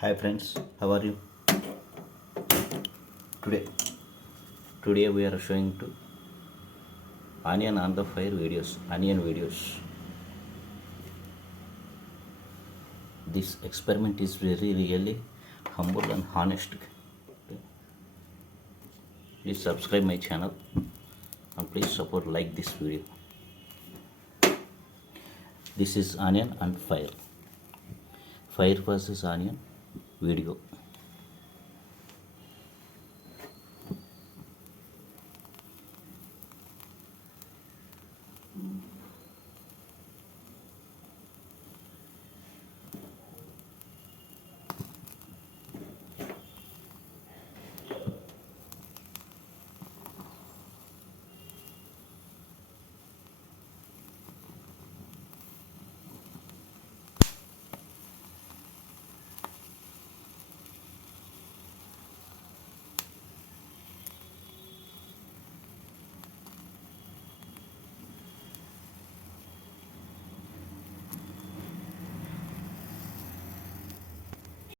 Hi friends, how are you? Today, today we are showing to onion on the fire videos, onion videos. This experiment is very really humble and honest. Okay. Please subscribe my channel and please support like this video. This is onion and fire. Fire versus onion video.